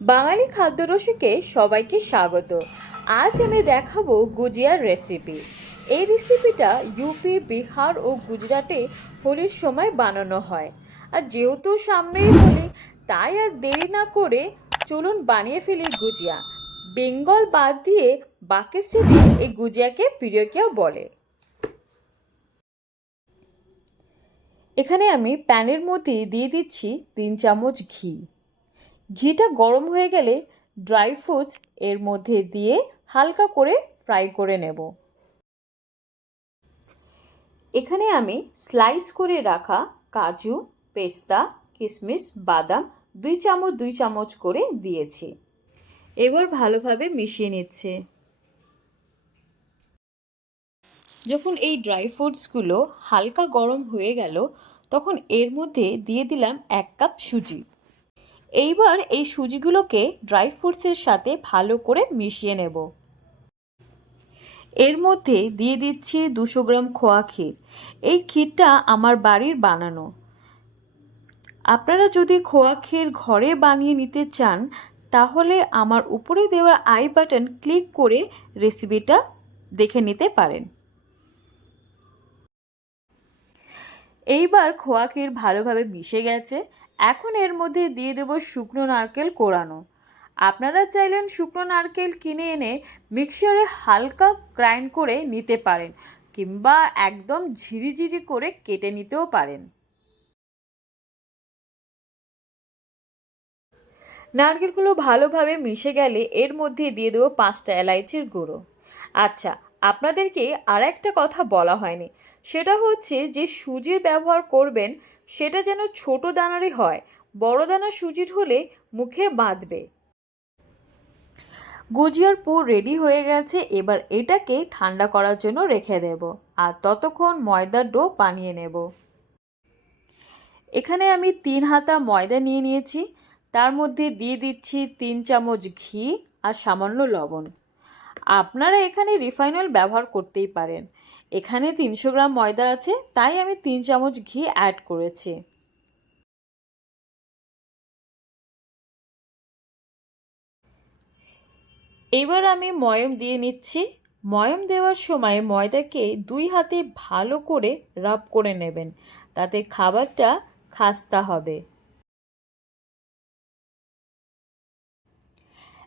বাঙালি খাদ্যরসিকে সবাইকে স্বাগত। আজ আমি দেখাবো গুজিয়ার রেসিপি। এই রেসিপিটা ইউপি, বিহার ও গুজরাটে হোলির সময় বানানো হয়। আর যেহেতু সামনেই হোলি, তাই আর দেরি না করে চলুন বানিয়ে ফেলি গুজিয়া। বেঙ্গল বাদ দিয়ে বাকি স্টেটে এই গুজিয়াকে পিরিয়কেও বলে। এখানে আমি প্যানের মধ্যে দিয়ে দিচ্ছি 3 চামচ ঘি। ঘিটা গরম হয়ে গেলে ড্রাই ফ্রুটস এর মধ্যে দিয়ে হালকা করে ফ্রাই করে নেব। এখানে আমি স্লাইস করে রাখা কাজু, পেস্তা, কিশমিশ, বাদাম 2 চামচ করে দিয়েছি। এবার ভালোভাবে মিশিয়ে নিচ্ছে। যখন এই ড্রাই ফ্রুটসগুলো হালকা গরম হয়ে গেল, তখন এর মধ্যে দিয়ে দিলাম 1 কাপ সুজি। এইবার এই সুজিগুলোকে ড্রাই ফ্রুটসের সাথে ভালো করে মিশিয়ে নেব। এর মধ্যে দিয়ে দিচ্ছি 200 গ্রাম খোয়া ক্ষীর। এই ক্ষীরটা আমার বাড়ির বানানো। আপনারা যদি খোয়া ক্ষীর ঘরে বানিয়ে নিতে চান, তাহলে আমার উপরে দেওয়া আই বাটন ক্লিক করে রেসিপিটা দেখে নিতে পারেন। এইবার খোয়া ক্ষীর ভালোভাবে মিশে গেছে। এখন এর মধ্যে দিয়ে দেব শুকনো নারকেল কোড়ানো। আপনারা চাইলেন শুকনো নারকেল কিনে এনে মিক্সারে হালকা গ্রাইন্ড করে নিতে পারেন, কিংবা একদম ঝিরিঝিরি করে কেটে নিতেও পারেন। নারকেলগুলো ভালোভাবে মিশে গেলে এর মধ্যে দিয়ে দেবো 5টা এলাইচির গুঁড়ো। আচ্ছা, আপনাদেরকে আর একটা কথা বলা হয়নি, সেটা হচ্ছে যে সুজির ব্যবহার করবেন সেটা যেন ছোট দানারই হয়। বড় দানার সুজির হলে মুখে বাঁধবে। গুজিয়ার পুর রেডি হয়ে গেছে। এবার এটাকে ঠান্ডা করার জন্য রেখে দেব, আর ততক্ষণ ময়দার ডো বানিয়ে নেব। এখানে আমি 3 হাতা ময়দা নিয়ে নিয়েছি। তার মধ্যে দিয়ে দিচ্ছি 3 চামচ ঘি আর সামান্য লবণ। আপনারা এখানে রিফাইন অয়েল ব্যবহার করতেই পারেন। এখানে 300 গ্রাম ময়দা আছে, তাই আমি 3 চামচ ঘি অ্যাড করেছি। এবার আমি ময়ম দিয়ে নিচ্ছি। ময়ম দেওয়ার সময় ময়দাকে 2 হাতে ভালো করে রাব করে নেবেন, তাতে খাবারটা খাস্তা হবে।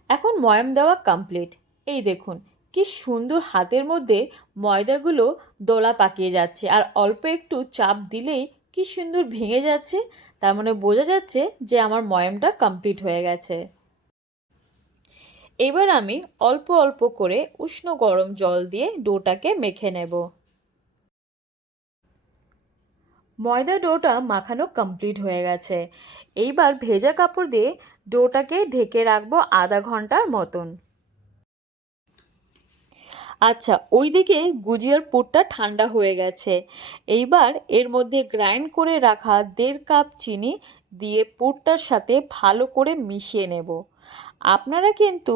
এখন ময়াম দেওয়া কমপ্লিট। এই দেখুন কি সুন্দর হাতের মধ্যে ময়দাগুলো দোলা পাকিয়ে যাচ্ছে, আর অল্প একটু চাপ দিলেই কি সুন্দর ভেঙে যাচ্ছে। তার মানে বোঝা যাচ্ছে যে আমার ময়ামটা কমপ্লিট হয়ে গেছে। এবার আমি অল্প অল্প করে উষ্ণ গরম জল দিয়ে ডোটাকে মেখে নেব। ময়দা ডোটা মাখানো কমপ্লিট হয়ে গেছে। এইবার ভেজা কাপড় দিয়ে ডোটাকে ঢেকে রাখবো আধা ঘন্টার মতন। আচ্ছা, ওইদিকে গুজিয়ার পুরটা ঠান্ডা হয়ে গেছে। এইবার এর মধ্যে গ্রাইন্ড করে রাখা 1.5 কাপ চিনি দিয়ে পুরটার সাথে ভালো করে মিশিয়ে নেব। আপনারা কিন্তু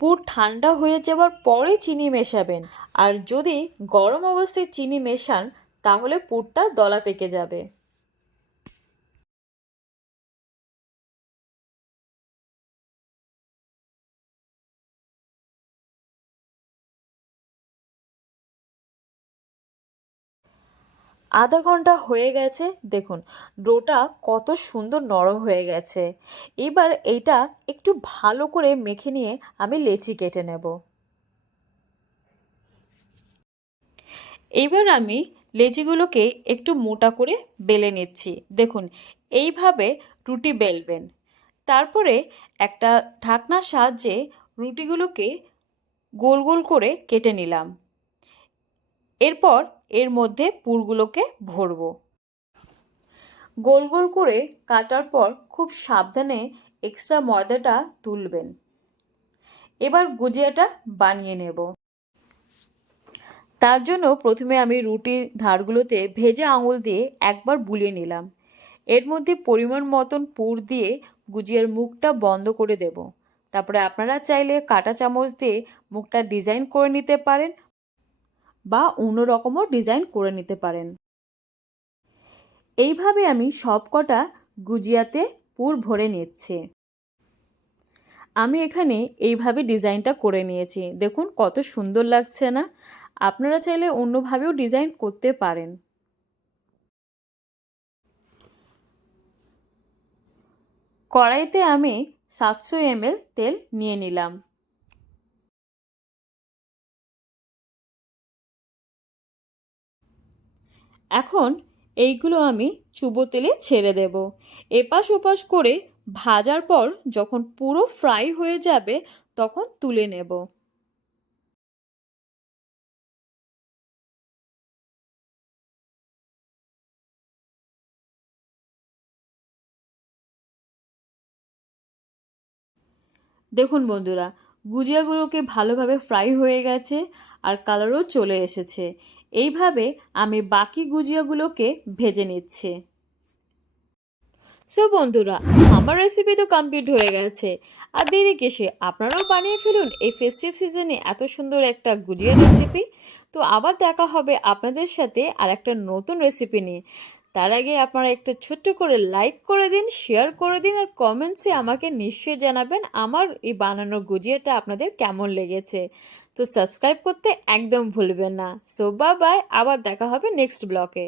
পুর ঠান্ডা হয়ে যাওয়ার পরে চিনি মেশাবেন, আর যদি গরম অবস্থায় চিনি মেশান তাহলে পুরটা দলা পেকে যাবে। আধা ঘন্টা হয়ে গেছে, দেখুন ডোটা কত সুন্দর নরম হয়ে গেছে। এবার এইটা একটু ভালো করে মেখে নিয়ে আমি লেচি কেটে নেব। এইবার আমি লেচিগুলোকে একটু মোটা করে বেলে নিচ্ছি। দেখুন এইভাবে রুটি বেলবেন। তারপরে একটা ঢাকনার সাহায্যে রুটিগুলোকে গোল গোল করে কেটে নিলাম। এরপর এর মধ্যে পুরগুলোকে ভরব। গোল গোল করে কাটার পর খুব সাবধানে এক্সট্রা ময়দাটা তুলবেন। এবার গুজিয়াটা বানিয়ে নেব। তার জন্য প্রথমে আমি রুটির ধারগুলোতে ভেজা আঙুল দিয়ে একবার বুলিয়ে নিলাম। এর মধ্যে পরিমাণ মতন পুর দিয়ে গুজিয়ার মুখটা বন্ধ করে দেব। তারপরে আপনারা চাইলে কাঁটা চামচ দিয়ে মুখটা ডিজাইন করে নিতে পারেন, বা অন্য রকমও ডিজাইন করে নিতে পারেন। এইভাবে আমি সব কটা গুজিয়াতে পুর ভরে নিচ্ছি। আমি এখানে এইভাবে ডিজাইনটা করে নিয়েছি। দেখুন কত সুন্দর লাগছে না? আপনারা চাইলে অন্যভাবেও ডিজাইন করতে পারেন। কড়াইতে আমি 700 ml তেল নিয়ে নিলাম। এখন এইগুলো আমি চুবো তেলে ছেড়ে দেব। এপাশ ওপাশ করে ভাজার পর যখন পুরো ফ্রাই হয়ে যাবে তখন তুলে নেব। দেখুন বন্ধুরা, গুজিয়াগুলোকে ভালোভাবে ফ্রাই হয়ে গেছে আর কালারও চলে এসেছে। এইভাবে আমি বাকি গুজিয়াগুলোকে ভেজে নিচ্ছি। সো বন্ধুরা, আমার রেসিপি তো কমপ্লিট হয়ে গেছে। আর দেরি কিসে, আপনারাও বানিয়ে ফেলুন এই ফেস্টিভ সিজনে এত সুন্দর একটা গুজিয়া রেসিপি। তো আবার দেখা হবে আপনাদের সাথে আর একটা নতুন রেসিপি নিয়ে। তার আগে আপনারা একটা ছোট্ট করে লাইক করে দিন, শেয়ার করে দিন আর কমেন্টসে আমাকে নিশ্চয়ই জানাবেন আমার এই বানানো গুজিয়াটা আপনাদের কেমন লেগেছে। তো সাবস্ক্রাইব করতে একদম ভুলবেন না। সো বাই বাই, আবার দেখা হবে নেক্সট ব্লগে।